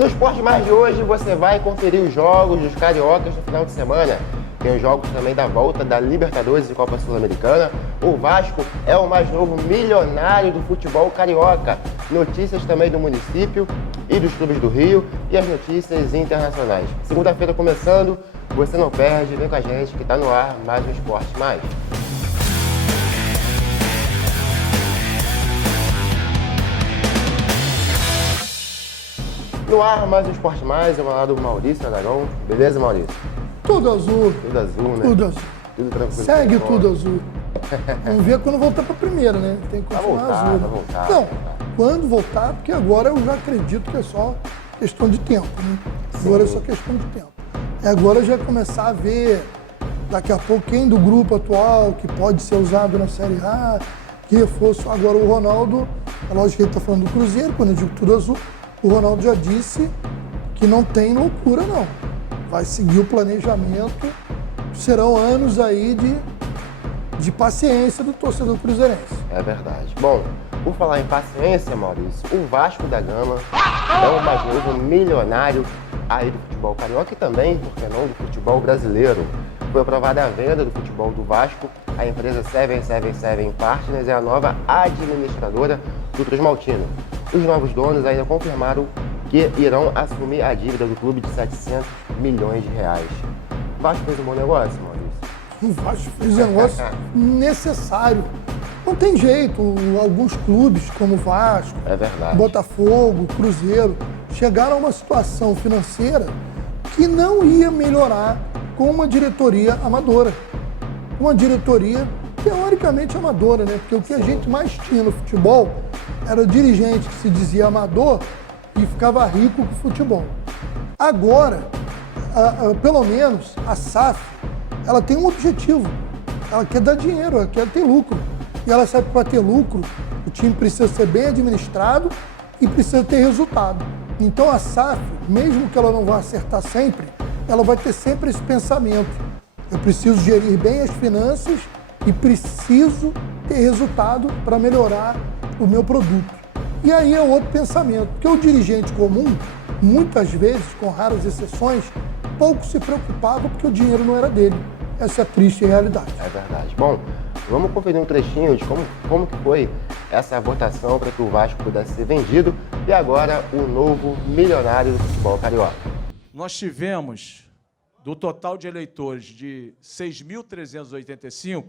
No Esporte Mais de hoje você vai conferir os jogos dos cariocas no final de semana. Tem os jogos também da volta da Libertadores e Copa Sul-Americana. O Vasco é o mais novo milionário do futebol carioca. Notícias também do município e dos clubes do Rio e as notícias internacionais. Segunda-feira começando, você não perde, vem com a gente que está no ar mais um Esporte Mais. No ar, mais um Esporte Mais, ao meu lado do Maurício Aragão. Beleza, Maurício? Tudo azul. Tudo azul, né? Tudo azul. Tudo tranquilo. Segue tudo azul. Vamos ver quando voltar para a primeira, né? Tem que continuar azul. Vai voltar. Não, quando voltar, porque agora eu já acredito que é só questão de tempo, né? Agora é só questão de tempo. Agora já começar a ver, daqui a pouco, quem do grupo atual que pode ser usado na Série A, que reforço. Agora o Ronaldo, é lógico que ele está falando do Cruzeiro, quando eu digo tudo azul, o Ronaldo já disse que não tem loucura, não. Vai seguir o planejamento, serão anos aí de paciência do torcedor cruzeirense. É verdade. Bom, por falar em paciência, Maurício, o Vasco da Gama é o mais novo milionário aí do futebol carioca e também, por que não, do futebol brasileiro. Foi aprovada a venda do futebol do Vasco. A empresa 777 Partners é a nova administradora do Transmaltino. Os novos donos ainda confirmaram que irão assumir a dívida do clube de 700 milhões de reais. O Vasco fez um bom negócio, Maurício? O Vasco fez um negócio necessário. Não tem jeito, alguns clubes como o Vasco, Botafogo, Cruzeiro, chegaram a uma situação financeira que não ia melhorar com uma diretoria amadora. Uma diretoria teoricamente amadora, né? Porque o que a gente mais tinha no futebol era dirigente que se dizia amador e ficava rico com o futebol. Agora, pelo menos, a SAF, ela tem um objetivo. Ela quer dar dinheiro, ela quer ter lucro. E ela sabe que para ter lucro, o time precisa ser bem administrado e precisa ter resultado. Então a SAF, mesmo que ela não vá acertar sempre, ela vai ter sempre esse pensamento. Eu preciso gerir bem as finanças e preciso ter resultado para melhorar o meu produto. E aí é outro pensamento, porque o dirigente comum, muitas vezes, com raras exceções, pouco se preocupava porque o dinheiro não era dele. Essa é a triste realidade. É verdade. Bom, vamos conferir um trechinho de como que foi essa votação para que o Vasco pudesse ser vendido e agora o novo milionário do futebol carioca. Nós tivemos, do total de eleitores de 6.385,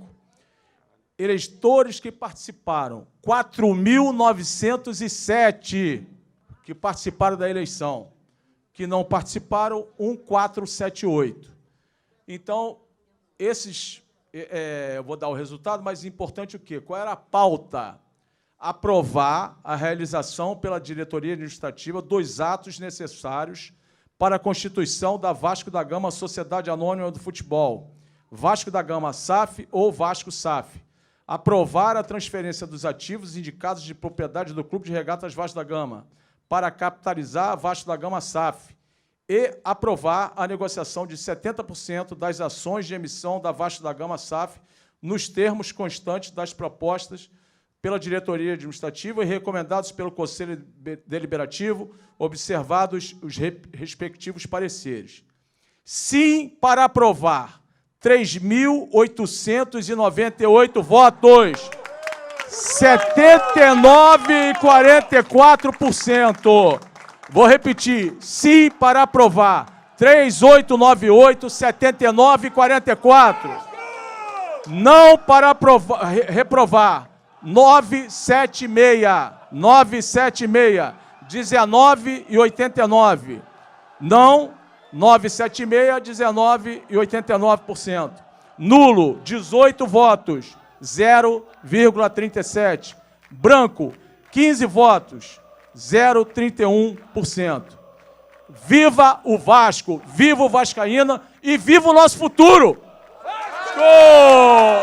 eleitores que participaram, 4.907 que participaram da eleição, que não participaram, 1.478. Então, esses, eu vou dar o resultado, mas importante o quê? Qual era a pauta? Aprovar a realização pela diretoria administrativa dos atos necessários para a constituição da Vasco da Gama Sociedade Anônima do Futebol, Vasco da Gama SAF ou Vasco SAF. Aprovar a transferência dos ativos indicados de propriedade do Clube de Regatas Vasco da Gama para capitalizar a Vasco da Gama SAF e aprovar a negociação de 70% das ações de emissão da Vasco da Gama SAF nos termos constantes das propostas pela diretoria administrativa e recomendados pelo Conselho Deliberativo, observados os respectivos pareceres. Sim, para aprovar, 3.898 votos, 79,44%. Vou repetir, sim para aprovar, 3.898, 79,44%. Não para aprovar, reprovar, 976, 19,89%. Não, 976, 19,89%. Nulo, 18 votos, 0,37%. Branco, 15 votos, 0,31%. Viva o Vasco, viva o Vascaína e viva o nosso futuro! Gol!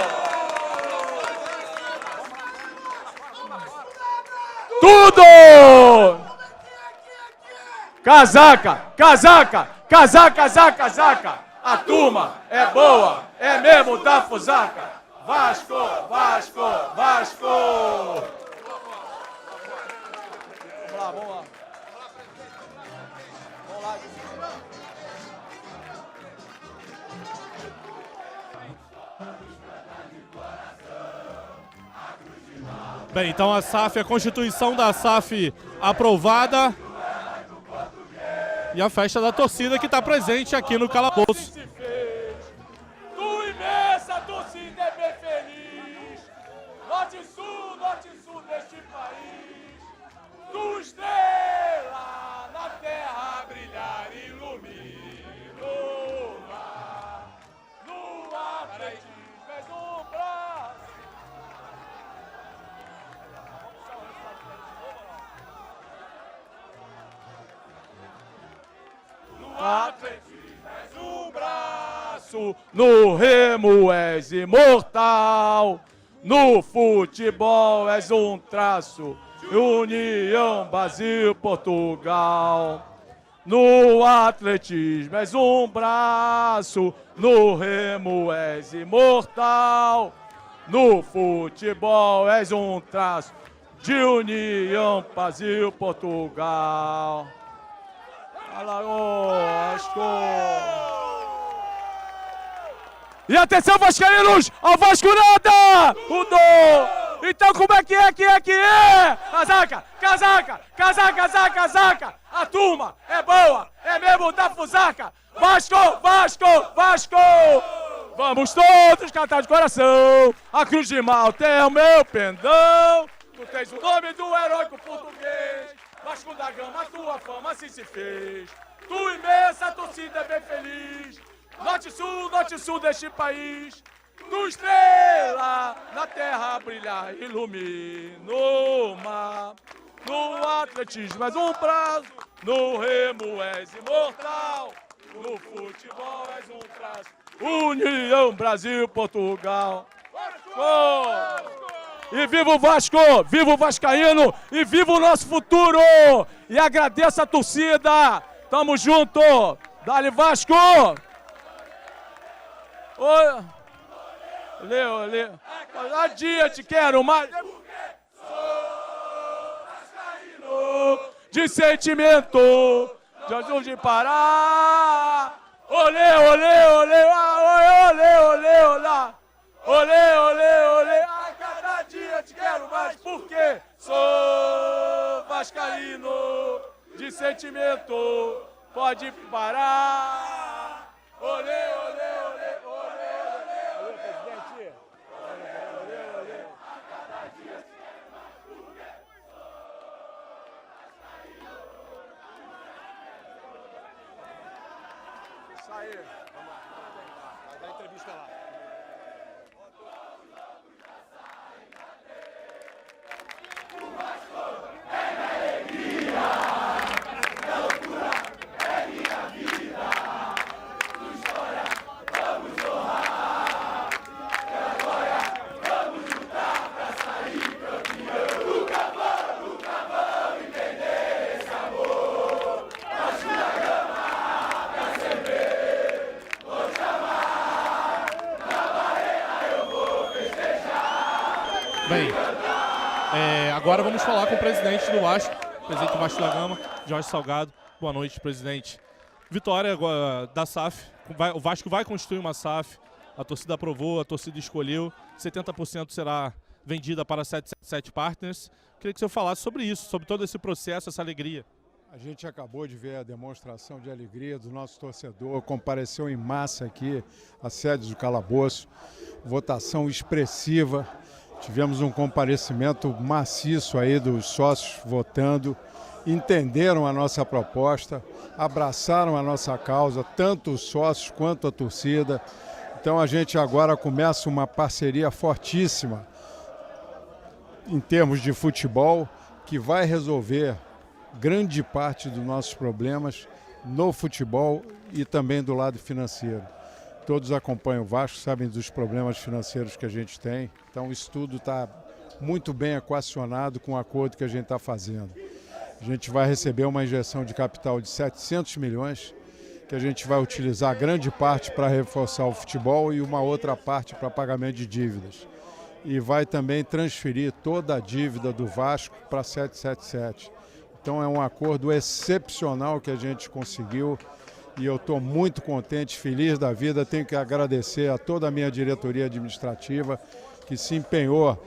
Tudo! Casaca, casaca, casaca, casaca, casaca. A turma é boa, é mesmo da fusaca. Vasco, Vasco, Vasco. Vamos lá, vamos lá. Bem, então a SAF, a Constituição da SAF aprovada. E a festa da torcida que está presente aqui no Calabouço. Tua imensa torcida é bem feliz. Norte e sul deste país. Tua estrela na terra brilhar e ilumina o mar. No atletismo és um braço. No atletismo és um braço, no remo és imortal, no futebol és um traço, União Brasil-Portugal. No atletismo és um braço, no remo és imortal, no futebol és um traço de União Brasil-Portugal. Vasco! E atenção, vascaínos! Ao Vasco nada! Então como é que é? Casaca! A turma é boa! É mesmo da fusaca! Vasco! Vamos todos cantar de coração! A Cruz de Malta é o meu pendão! Tu tens o nome do heróico português! Vasco da Gama, tua fama assim se fez. Tua imensa torcida é bem feliz. Norte e sul deste país. Tua estrela na terra brilhar, ilumina o mar. No atletismo és um braço, no remo és imortal. No futebol és um traço, União Brasil-Portugal. Vasco! E viva o Vasco, viva o Vascaíno e viva o nosso futuro! E agradeço a torcida, tamo junto! Dale Vasco! Oi! Leo! Adiante, quero mais! Sou Vascaíno de sentimento, de azul de Pará! Olê! A cada dia te quero mais, porque sou vascaíno de sentimento, pode parar. Olê, presidente. Olê. A cada dia te quero mais, porque sou vascaíno. Isso aí. Vamos lá. Vai dar entrevista lá. Bem, agora vamos falar com o presidente do Vasco, presidente do Vasco da Gama, Jorge Salgado. Boa noite, presidente. Vitória da SAF, o Vasco vai construir uma SAF, a torcida aprovou, a torcida escolheu, 70% será vendida para 777 Partners. Queria que o senhor falasse sobre isso, sobre todo esse processo, essa alegria. A gente acabou de ver a demonstração de alegria do nosso torcedor, compareceu em massa aqui à sede do Calabouço, votação expressiva. Tivemos um comparecimento maciço aí dos sócios votando, entenderam a nossa proposta, abraçaram a nossa causa, tanto os sócios quanto a torcida. Então a gente agora começa uma parceria fortíssima em termos de futebol, que vai resolver grande parte dos nossos problemas no futebol e também do lado financeiro. Todos acompanham o Vasco, sabem dos problemas financeiros que a gente tem. Então isso tudo está muito bem equacionado com o acordo que a gente está fazendo. A gente vai receber uma injeção de capital de 700 milhões, que a gente vai utilizar grande parte para reforçar o futebol e uma outra parte para pagamento de dívidas. E vai também transferir toda a dívida do Vasco para 777. Então é um acordo excepcional que a gente conseguiu. E eu estou muito contente, feliz da vida. Tenho que agradecer a toda a minha diretoria administrativa que se empenhou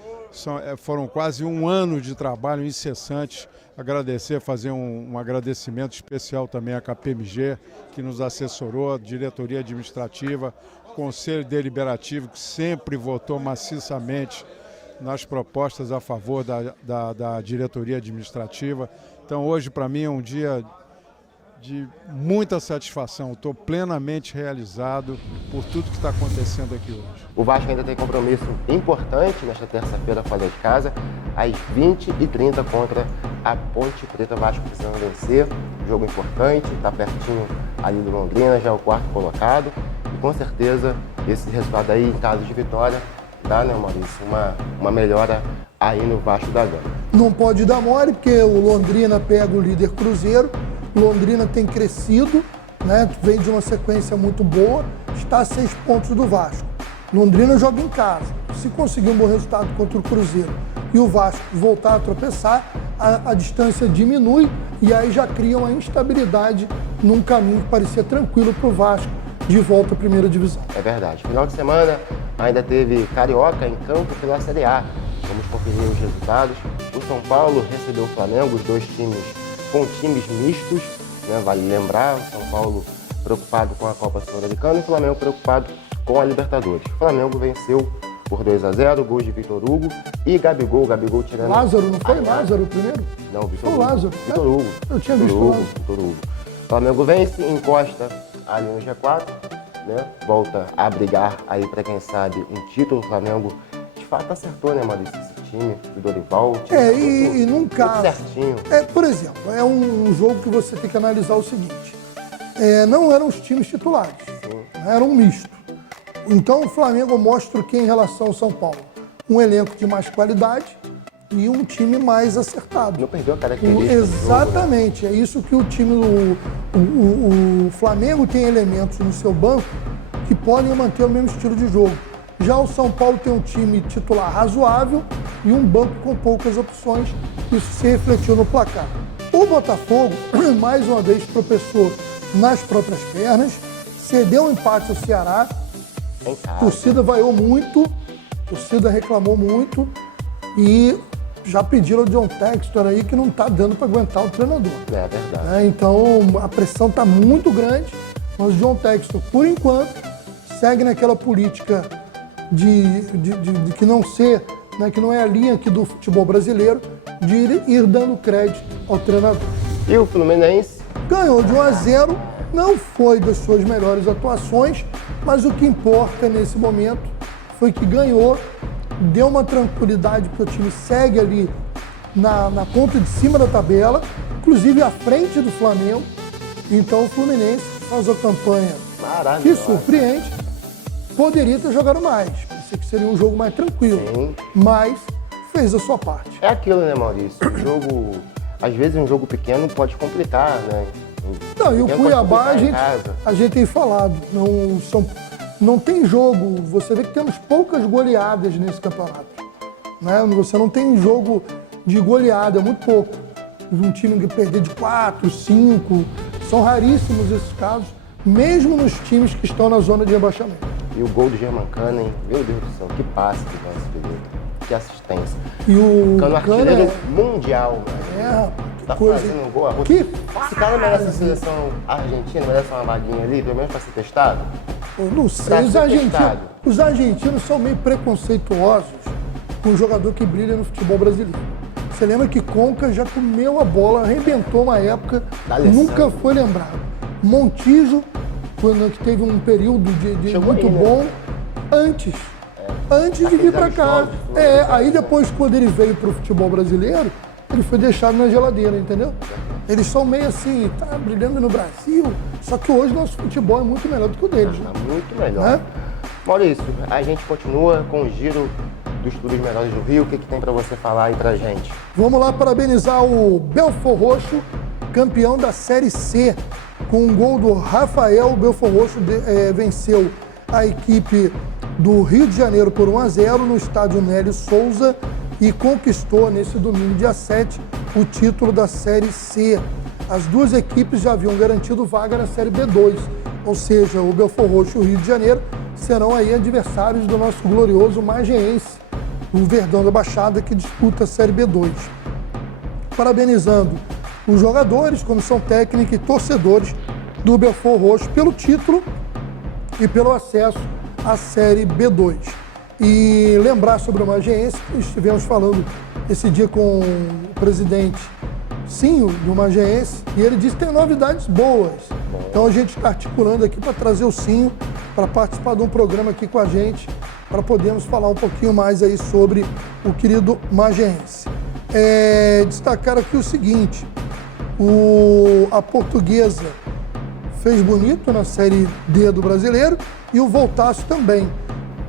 Foram quase um ano de trabalho incessante. Fazer um agradecimento especial também à KPMG, que nos assessorou, a diretoria administrativa, Conselho Deliberativo, que sempre votou maciçamente nas propostas a favor da diretoria administrativa. Então, hoje, para mim, é um dia de muita satisfação. Estou plenamente realizado por tudo que está acontecendo aqui hoje. O Vasco ainda tem compromisso importante nesta terça-feira fora de casa, às 20h30 contra a Ponte Preta. O Vasco precisando vencer, jogo importante, está pertinho ali do Londrina, já é o 4º colocado. E com certeza esse resultado aí, em caso de vitória, dá, né, Maurício, uma melhora aí no Vasco da Gama. Não pode dar mole, porque o Londrina pega o líder Cruzeiro. Londrina tem crescido, né? Vem de uma sequência muito boa, está a 6 pontos do Vasco. Londrina joga em casa. Se conseguir um bom resultado contra o Cruzeiro e o Vasco voltar a tropeçar, a distância diminui e aí já cria uma instabilidade num caminho que parecia tranquilo para o Vasco de volta à primeira divisão. É verdade. Final de semana ainda teve Carioca em campo pela Série A. Vamos conferir os resultados. O São Paulo recebeu o Flamengo, os dois times com times mistos, né? Vale lembrar, o São Paulo preocupado com a Copa Sul-Americana e o Flamengo preocupado com a Libertadores. O Flamengo venceu por 2-0, gols de Vitor Hugo e Gabigol tirando... Lázaro, não foi Lázaro o primeiro? Não, Vitor Hugo. Lázaro. Vitor Hugo. Eu tinha visto o Lázaro. Vitor Hugo. O Flamengo vence, encosta ali no G4, né? Volta a brigar aí para quem sabe um título. O Flamengo de fato acertou, né, Maurício, esse time do Dorival. E num caso, certinho. Por exemplo, é um jogo que você tem que analisar o seguinte, não eram os times titulares, era um misto. Então o Flamengo mostra o que em relação ao São Paulo? Um elenco de mais qualidade e um time mais acertado. Não perdeu a característica. Exatamente, é isso que o time o Flamengo tem elementos no seu banco que podem manter o mesmo estilo de jogo. Já o São Paulo tem um time titular razoável e um banco com poucas opções. Isso se refletiu no placar. O Botafogo, mais uma vez, tropeçou nas próprias pernas, cedeu um empate ao Ceará. A torcida vaiou muito, a torcida reclamou muito e já pediram ao John Textor aí que não está dando para aguentar o treinador. É verdade. Então a pressão está muito grande, mas o John Textor, por enquanto, segue naquela política de que não ser, né, que não é a linha aqui do futebol brasileiro, de ir dando crédito ao treinador. E o Fluminense? Ganhou de 1-0, não foi das suas melhores atuações, mas o que importa nesse momento foi que ganhou, deu uma tranquilidade porque o time segue ali na ponta de cima da tabela, inclusive à frente do Flamengo. Então o Fluminense faz uma campanha que surpreende. Poderia ter jogado mais, pensei que seria um jogo mais tranquilo, mas fez a sua parte. É aquilo, né, Maurício? O jogo, às vezes um jogo pequeno pode complicar, né? Não, e o Cuiabá a gente tem falado, não tem jogo, você vê que temos poucas goleadas nesse campeonato, né? Você não tem jogo de goleada, é muito pouco. Um time que perder de 4, 5, são raríssimos esses casos, mesmo nos times que estão na zona de rebaixamento. E o gol do Germancano, hein? Meu Deus do céu, que passe que vai esse Felipe. Que assistência. E o Cano artilheiro mundial, mano. Tá fazendo um gol a que esse cara merece a seleção argentina, merece uma vaguinha ali, pelo menos pra ser testado? Eu não sei, os argentinos são meio preconceituosos com o jogador que brilha no futebol brasileiro. Você lembra que Conca já comeu a bola, arrebentou uma época, nunca foi lembrado. Montijo, quando teve um período de muito bom, antes de vir para cá. Aí depois, quando ele veio para o futebol brasileiro, ele foi deixado na geladeira, entendeu? Eles são meio assim, tá brilhando no Brasil, só que hoje nosso futebol é muito melhor do que o deles. Tá muito melhor. Maurício, a gente continua com o giro dos clubes melhores do Rio. O que tem para você falar aí pra gente? Vamos lá parabenizar o Belfort Roxo, campeão da Série C. Com um gol do Rafael, o Belfort Roxo venceu a equipe do Rio de Janeiro por 1-0 no estádio Nélio Souza e conquistou nesse domingo, dia 7, o título da Série C. As duas equipes já haviam garantido vaga na Série B2, ou seja, o Belfort Roxo e o Rio de Janeiro serão aí adversários do nosso glorioso Magiense o Verdão da Baixada, que disputa a Série B2. Parabenizando os jogadores, comissão técnica e torcedores do Belfort Roxo pelo título e pelo acesso à Série B2. E lembrar sobre o Magiense, que estivemos falando esse dia com o presidente Sinho do Magiense, e ele disse que tem novidades boas. Então a gente está articulando aqui para trazer o Sinho para participar de um programa aqui com a gente, para podermos falar um pouquinho mais aí sobre o querido Magiense. Destacar aqui o seguinte, a Portuguesa fez bonito na Série D do Brasileiro e o Voltaço também.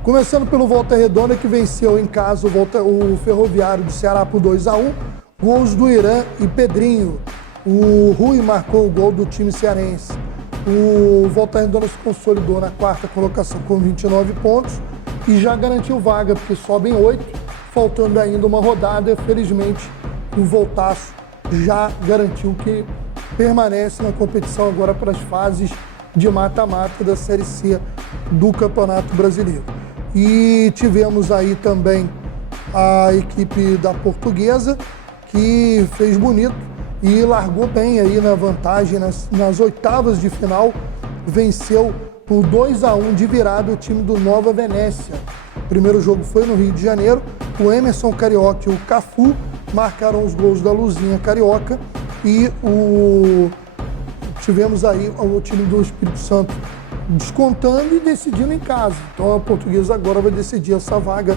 Começando pelo Volta Redonda, que venceu em casa o Ferroviário do Ceará por 2-1, gols do Irã e Pedrinho. O Rui marcou o gol do time cearense. O Volta Redonda se consolidou na quarta colocação com 29 pontos e já garantiu vaga, porque sobem 8, faltando ainda uma rodada. Felizmente, o Voltaço já garantiu que permanece na competição agora para as fases de mata-mata da Série C do Campeonato Brasileiro. E tivemos aí também a equipe da Portuguesa, que fez bonito e largou bem aí na vantagem nas oitavas de final, venceu por 2-1 de virada o time do Nova Venécia. O primeiro jogo foi no Rio de Janeiro, o Emerson Carioca e o Cafu marcaram os gols da Luzinha Carioca e tivemos aí o time do Espírito Santo descontando e decidindo em casa. Então a Portuguesa agora vai decidir essa vaga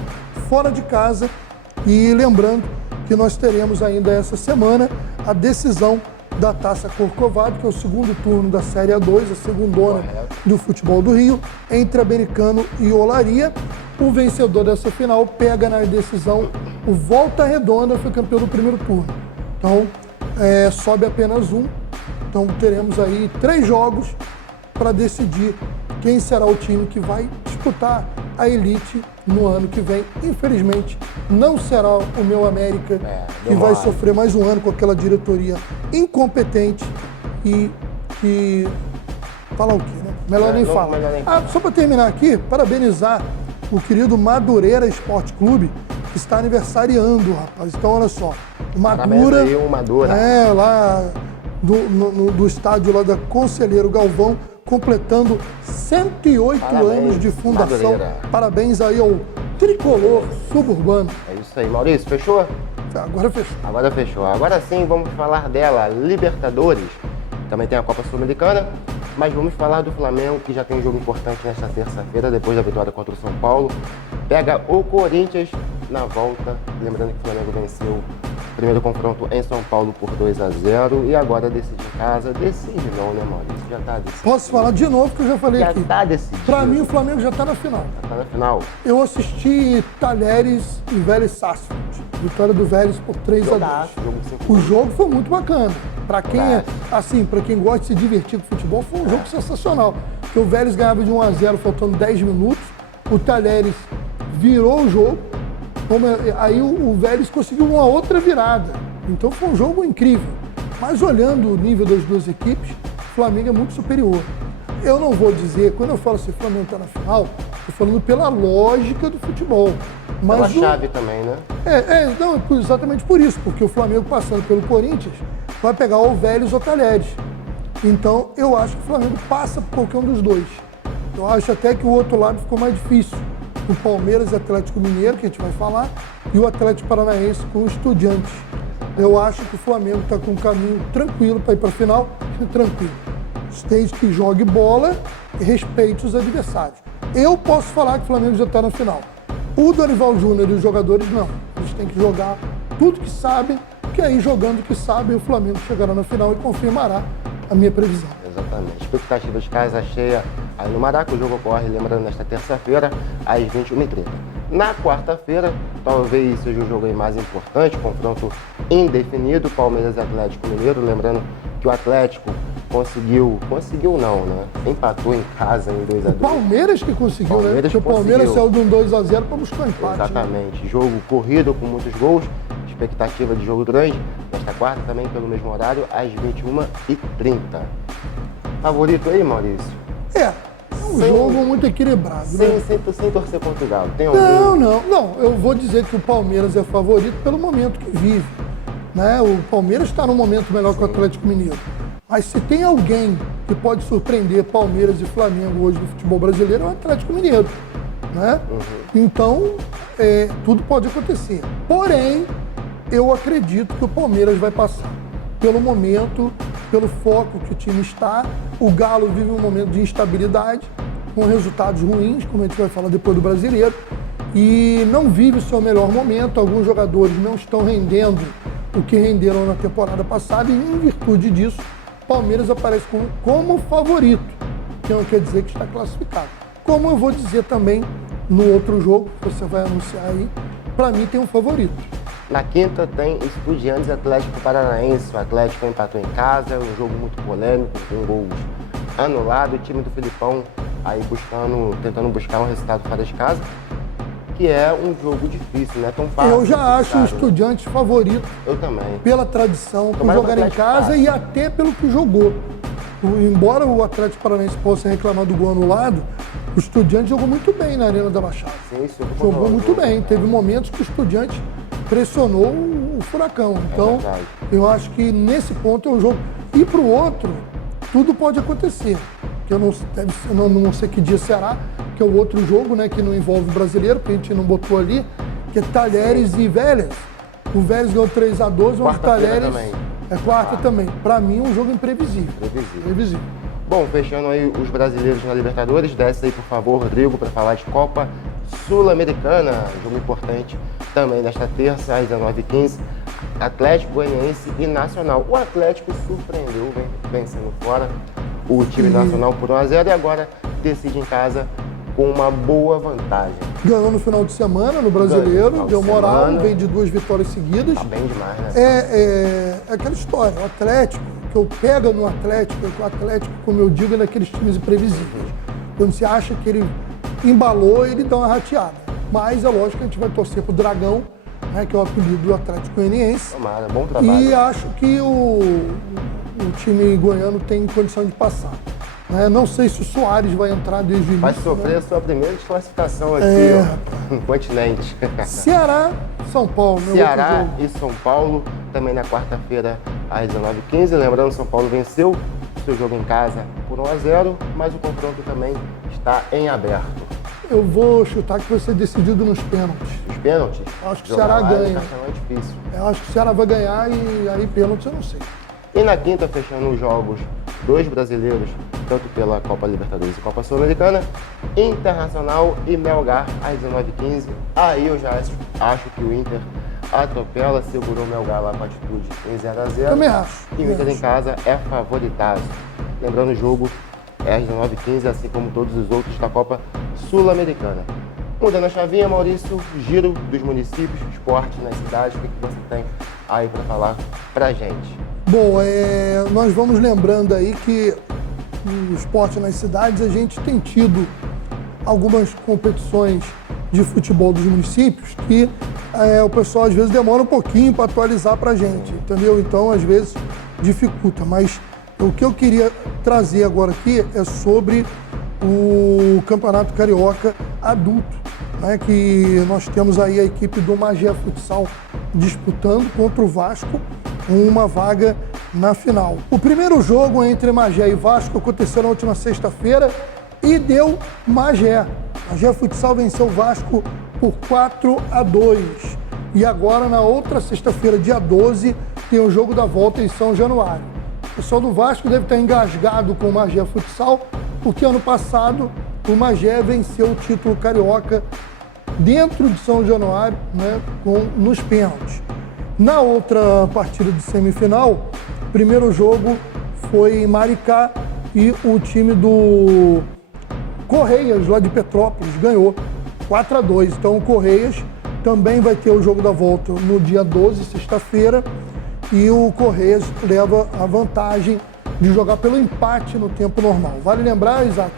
fora de casa. E lembrando que nós teremos ainda essa semana a decisão da Taça Corcovado, que é o segundo turno da Série A2, a segundona do futebol do Rio, entre Americano e Olaria. O vencedor dessa final pega na decisão o Volta Redonda, foi campeão do primeiro turno. Então, sobe apenas um. Então, teremos aí 3 jogos para decidir quem será o time que vai disputar a elite no ano que vem. Infelizmente, não será o meu América, que vai sofrer mais um ano com aquela diretoria incompetente e que... Falar o quê, né? Melhor nem falar. Só para terminar aqui, parabenizar o querido Madureira Esporte Clube, que está aniversariando, rapaz. Então, olha só, o Madura... lá do estádio lá da Conselheiro Galvão, completando 108 anos de fundação. Madureira. Parabéns aí ao tricolor suburbano. É isso aí, Maurício, fechou? Agora fechou. Agora fechou. Agora sim, vamos falar dela, Libertadores. Também tem a Copa Sul-Americana, mas vamos falar do Flamengo, que já tem um jogo importante nesta terça-feira, depois da vitória contra o São Paulo. Pega o Corinthians na volta, lembrando que o Flamengo venceu o primeiro confronto em São Paulo por 2-0 e agora decide em casa. Decide não, né, Maurício? Já tá decidido. Posso falar de novo, que eu já falei aqui. Já tá decidido. Pra mim, o Flamengo já tá na final. Já tá na final. Eu assisti Talheres e Vélez Sarsfield. Vitória do Vélez por 3-2. O jogo foi muito bacana. Pra quem gosta de se divertir com futebol, foi um jogo sensacional. Porque o Vélez ganhava de 1-0 faltando 10 minutos. O Talheres virou o jogo. Aí o Vélez conseguiu uma outra virada. Então foi um jogo incrível. Mas olhando o nível das duas equipes, o Flamengo é muito superior. Eu não vou dizer, quando eu falo assim, o Flamengo está na final, estou falando pela lógica do futebol. Mas pela chave também, né? Não, exatamente por isso, porque o Flamengo passando pelo Corinthians vai pegar o Vélez ou o Talheres. Então eu acho que o Flamengo passa por qualquer um dos dois. Eu acho até que o outro lado ficou mais difícil. O Palmeiras e Atlético Mineiro, que a gente vai falar, e o Atlético Paranaense com o Estudiantes. Eu acho que o Flamengo está com um caminho tranquilo para ir para a final, tranquilo. Desde que jogue bola e respeite os adversários. Eu posso falar que o Flamengo já está na final. O Dorival Júnior e os jogadores não. Eles têm que jogar tudo que sabem, que aí jogando o que sabem, o Flamengo chegará na final e confirmará a minha previsão. Exatamente. Expectativa de casa cheia aí no Maraca. O jogo ocorre, lembrando, nesta terça-feira, às 21h30. Na quarta-feira, talvez seja o jogo aí mais importante, confronto indefinido, Palmeiras e Atlético Mineiro. Lembrando que o Atlético conseguiu não, né? Empatou em casa em 2-2. O Palmeiras que conseguiu, né? Porque o Palmeiras saiu de um 2-0 para buscar empate. Exatamente. Né? Jogo corrido com muitos gols. Expectativa de jogo grande. Nesta quarta também pelo mesmo horário, às 21h30. Favorito aí, Maurício? É um um jogo muito equilibrado. Sem torcer contra o Galo. Tem algum... Não. Eu vou dizer que o Palmeiras é favorito pelo momento que vive. Né? O Palmeiras está num momento melhor que o Atlético Mineiro. Mas se tem alguém que pode surpreender Palmeiras e Flamengo hoje no futebol brasileiro, é o Atlético Mineiro. Né? Então, tudo pode acontecer. Porém, eu acredito que o Palmeiras vai passar. Pelo momento, pelo foco que o time está, o Galo vive um momento de instabilidade, com resultados ruins, como a gente vai falar depois do Brasileiro, e não vive o seu melhor momento. Alguns jogadores não estão rendendo o que renderam na temporada passada, e em virtude disso, o Palmeiras aparece como favorito, que não quer dizer que está classificado. Como eu vou dizer também no outro jogo, que você vai anunciar aí, para mim tem um favorito. Na quinta tem Estudiantes e Atlético Paranaense. O Atlético empatou em casa, um jogo muito polêmico, com gols anulados. O time do Filipão aí tentando buscar um resultado fora de casa, que é um jogo difícil, não é tão fácil. Eu já acho o Estudiantes favorito. Eu também. Pela tradição, por jogar em casa e até pelo que jogou. Embora o Atlético Paranaense possa reclamar do gol anulado, o Estudiantes jogou muito bem na Arena da Baixada. Sim, jogou muito bem. Teve momentos que o Estudiantes pressionou o Furacão. Então, eu acho que nesse ponto é um jogo. E para o outro, tudo pode acontecer. Que eu não sei que dia será, que é o outro jogo, né, que não envolve o brasileiro, porque a gente não botou ali, que é Talheres e Vélez. O Vélez ganhou 3-2, mas o Talheres é quarta também. Para mim, um jogo imprevisível. Previsível. Bom, fechando aí os brasileiros na Libertadores, desce aí, por favor, Rodrigo, para falar de Copa Sul-Americana, jogo importante também nesta terça, às 19h15, Atlético Goianiense e Nacional. O Atlético surpreendeu, vencendo fora o time nacional por 1-0 e agora decide em casa com uma boa vantagem. Ganhou no final de semana no Brasileiro, deu moral, vem de 2 vitórias seguidas. Tá bem demais, né? É aquela história, o Atlético, que eu pego no Atlético, o Atlético, como eu digo, é daqueles times imprevisíveis. Quando você acha que ele embalou, ele dá uma rateada. Mas é lógico que a gente vai torcer pro Dragão, né, que é o apelido do Atlético Goianiense. Tomara, bom trabalho. E acho que o time goiano tem condição de passar. Não sei se o Soares vai entrar desde o início. Vai sofrer a sua primeira desclassificação aqui, no continente. Ceará, São Paulo. Ceará e São Paulo, também na quarta-feira, às 19h15. Lembrando, São Paulo venceu seu jogo em casa por 1-0, mas o confronto também está em aberto. Eu vou chutar que vai ser decidido nos pênaltis. Os pênaltis? Acho que o Ceará ganha. É difícil. Eu acho que o Ceará vai ganhar e aí pênaltis eu não sei. E na quinta, fechando os jogos, 2 brasileiros, tanto pela Copa Libertadores e Copa Sul-Americana, Internacional e Melgar, às 19h15. Aí eu já acho que o Inter atropela, segurou o Melgar lá com a atitude em 0-0. Também acho. E o Inter em casa é favoritaço. Lembrando, o jogo é às 19h15, assim como todos os outros da Copa Sul-Americana. Mudando a chavinha, Maurício, giro dos municípios, esporte nas cidades, o que você tem aí para falar pra gente? Bom, nós vamos lembrando aí que no esporte nas cidades a gente tem tido algumas competições de futebol dos municípios que o pessoal às vezes demora um pouquinho para atualizar pra gente, entendeu? Então às vezes dificulta, mas o que eu queria trazer agora aqui é sobre o Campeonato Carioca Adulto, né, que nós temos aí a equipe do Magé Futsal disputando contra o Vasco uma vaga na final. O primeiro jogo entre Magé e Vasco aconteceu na última sexta-feira e deu Magé. Magé Futsal venceu o Vasco por 4-2. E agora, na outra sexta-feira, dia 12, tem o jogo da volta em São Januário. O pessoal do Vasco deve estar engasgado com o Magé Futsal, porque ano passado o Magé venceu o título carioca dentro de São Januário, né, nos pênaltis. Na outra partida de semifinal, o primeiro jogo foi em Maricá e o time do Correias, lá de Petrópolis, ganhou 4-2. Então o Correias também vai ter o jogo da volta no dia 12, sexta-feira, e o Correias leva a vantagem de jogar pelo empate no tempo normal. Vale lembrar, Isaac,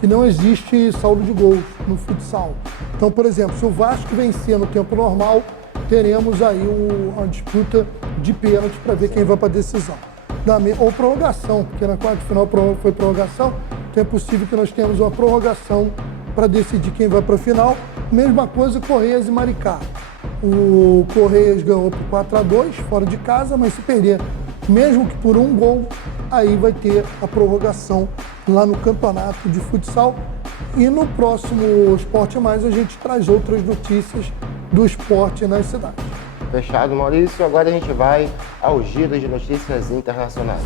que não existe saldo de gols no futsal. Então, por exemplo, se o Vasco vencer no tempo normal, teremos aí uma disputa de pênalti para ver quem vai para a decisão. Ou prorrogação, porque na quarta final foi prorrogação, Então é possível que nós tenhamos uma prorrogação para decidir quem vai para a final. Mesma coisa Correias e Maricá. O Correias ganhou por 4-2 fora de casa, mas se perder, mesmo que por um gol, aí vai ter a prorrogação lá no campeonato de futsal. E no próximo Esporte Mais a gente traz outras notícias do esporte nas cidades. Fechado, Maurício. Agora a gente vai ao giro de notícias internacionais.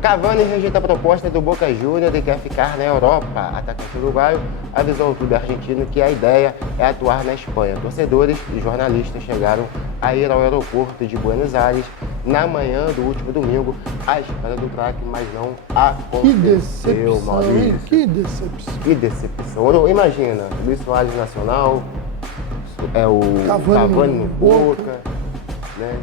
Cavani rejeita a proposta do Boca Juniors e quer ficar na Europa. Atacante uruguaio avisou ao clube argentino que a ideia é atuar na Espanha. Torcedores e jornalistas chegaram a ir ao aeroporto de Buenos Aires na manhã do último domingo à espera do craque, mas não aconteceu. Que decepção, Maurício. hein? Que decepção. Que decepção. Imagina, Luiz Soares Nacional, o Cavani no Boca, né?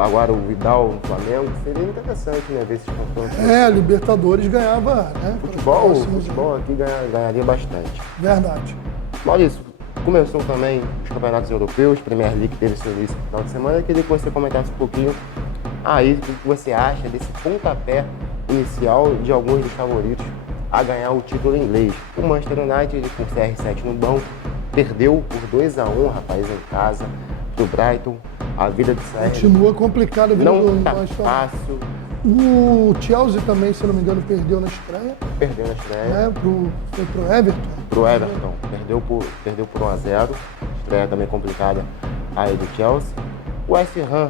Agora o Vidal no Flamengo. Seria interessante, né, ver esses confrontos. Libertadores ganhava, né? Futebol aqui ganharia bastante. Verdade. Maurício, começou também os campeonatos europeus, Premier League teve seu início no final de semana. Eu queria que você comentasse um pouquinho aí o que você acha desse pontapé inicial de alguns dos favoritos a ganhar o título inglês. O Manchester United, com o CR7 no banco, perdeu por 2-1, rapaz, em casa, do Brighton. A vida do CR continua complicada. Não tá fácil. O Chelsea também, se não me engano, perdeu na estreia. Perdeu na estreia. Foi pro Everton. Pro Everton. Perdeu por 1-0. Estreia também complicada aí do Chelsea. O West Ham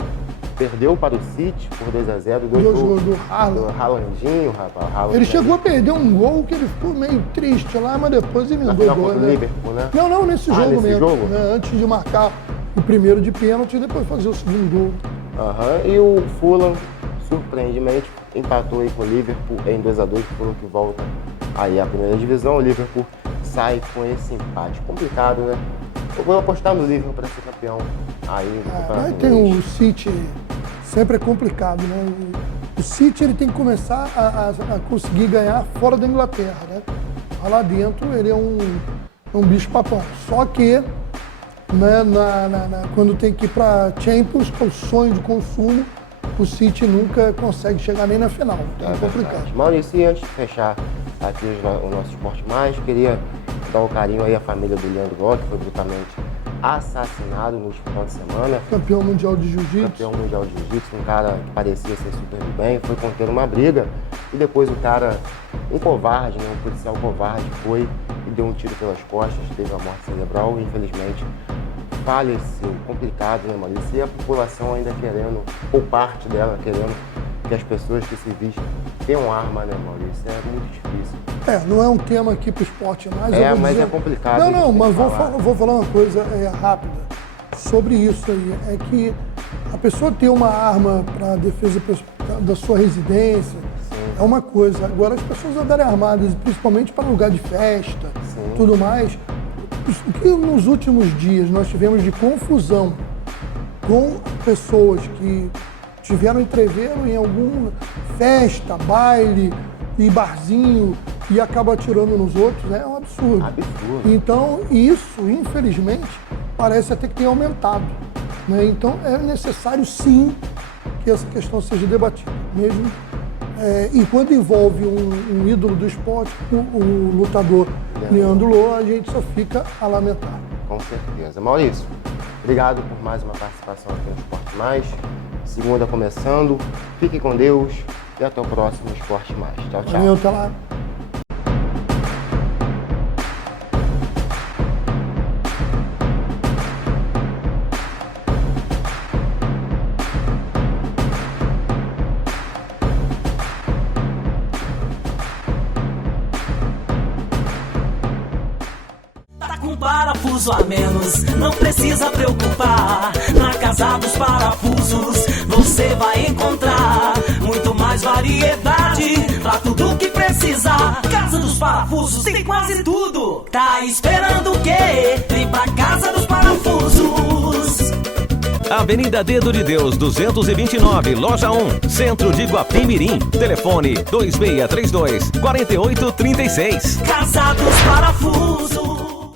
perdeu para o City por 2-0. Dois gols do Haalandinho, rapaz. Ele chegou a perder um gol que ele ficou meio triste lá, mas depois emendou dois, né? Liverpool, né? Não, nesse jogo mesmo. Jogo? Né? Antes de marcar o primeiro de pênalti e depois fazer o segundo gol. E o Fulham, surpreendentemente, empatou aí com o Liverpool em 2-2, o Fulham que volta aí à primeira divisão. O Liverpool sai com esse empate. Complicado, né? Eu vou apostar no Liverpool para ser campeão aí do campeonato. Aí tem o City, sempre é complicado, né? O City ele tem que começar a conseguir ganhar fora da Inglaterra, né? Lá dentro ele é um bicho papão. Só que né, quando tem que ir para Champions, que é o sonho de consumo, o City nunca consegue chegar nem na final. Então é complicado. Maurício, e antes de fechar aqui o nosso Esporte Mais, queria dar um carinho aí à família do Leandro Ló, que foi brutalmente assassinado no último final de semana. Campeão mundial de jiu-jitsu. Campeão mundial de jiu-jitsu, um cara que parecia ser super do bem, foi conter uma briga e depois o cara, um covarde, né, um policial covarde, foi e deu um tiro pelas costas, teve a morte cerebral e infelizmente faleceu. Complicado, né, Maurício? E a população ainda querendo, ou parte dela querendo, que as pessoas que civis tenham arma, né, Maurício? É muito difícil. Não é um tema aqui pro Esporte Mais. Mas é complicado. Mas vou falar uma coisa rápida sobre isso aí. É que a pessoa ter uma arma para defesa da sua residência é uma coisa. Agora, as pessoas andarem armadas, principalmente para lugar de festa, tudo mais, o que nos últimos dias nós tivemos de confusão com pessoas que tiveram entreveiro em alguma festa, baile e barzinho e acaba atirando nos outros, é um absurdo. Então, isso, infelizmente, parece até que tem aumentado. Né? Então, é necessário, sim, que essa questão seja debatida. Mesmo, e quando envolve um ídolo do esporte, o lutador Leandro Lô, a gente só fica a lamentar. Com certeza. Maurício, obrigado por mais uma participação aqui no Esporte Mais. Segunda começando. Fique com Deus e até o próximo Esporte Mais. Tchau, tchau. Valeu, até lá. Parafuso a menos, não precisa preocupar. Na Casa dos Parafusos você vai encontrar muito mais variedade pra tudo que precisar. Casa dos Parafusos tem quase tudo. Tá esperando o quê? Vem pra Casa dos Parafusos. Avenida Dedo de Deus, 229, Loja 1, Centro de Guapimirim. Telefone 2632-4836. Casa dos Parafusos.